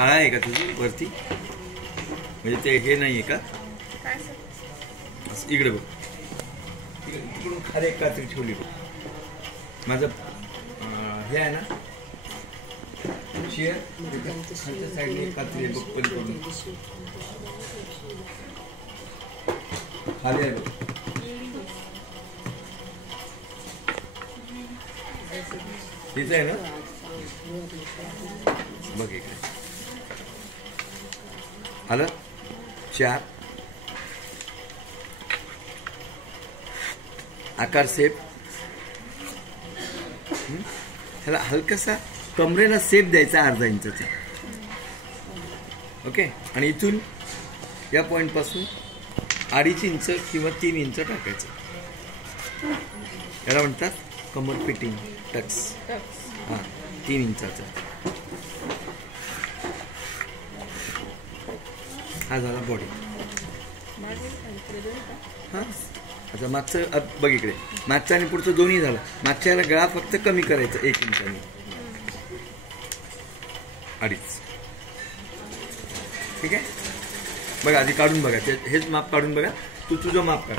काळा आहे का तुझी वरती, म्हणजे ते हे नाहीये का? इकडे बघ, तिकडून खाली एक कात्री ठेवली बघ. माझं हे आहे ना शेअर, खालच्या साईडने एक कात्री आहे बघ, पलीकडून खाली आहे बघ. तिचं आहे ना बघ इकडे आलं. 4 आकार सेप. ह्याला हलकासा कमरेला सेप द्यायचा अर्धा इंचाचा. ओके. आणि इथून या पॉइंट पासून 2.5 इंच किंवा 3 इंच टाकायचं. याला म्हणतात कमर फिटिंग टक्स. हां 3 इंचाचा. हा झाला बॉडी. हां अच्छा मागचं बघ इकडे, मागचं आणि पुढचं दोन्ही झालं. मागच्या याला गळा फक्त कमी करायचा 1 इंचाने. 2.5. ठीक आहे. बघा आधी काढून बघा, हेच माप काढून बघा. तू तुझं माप काढ.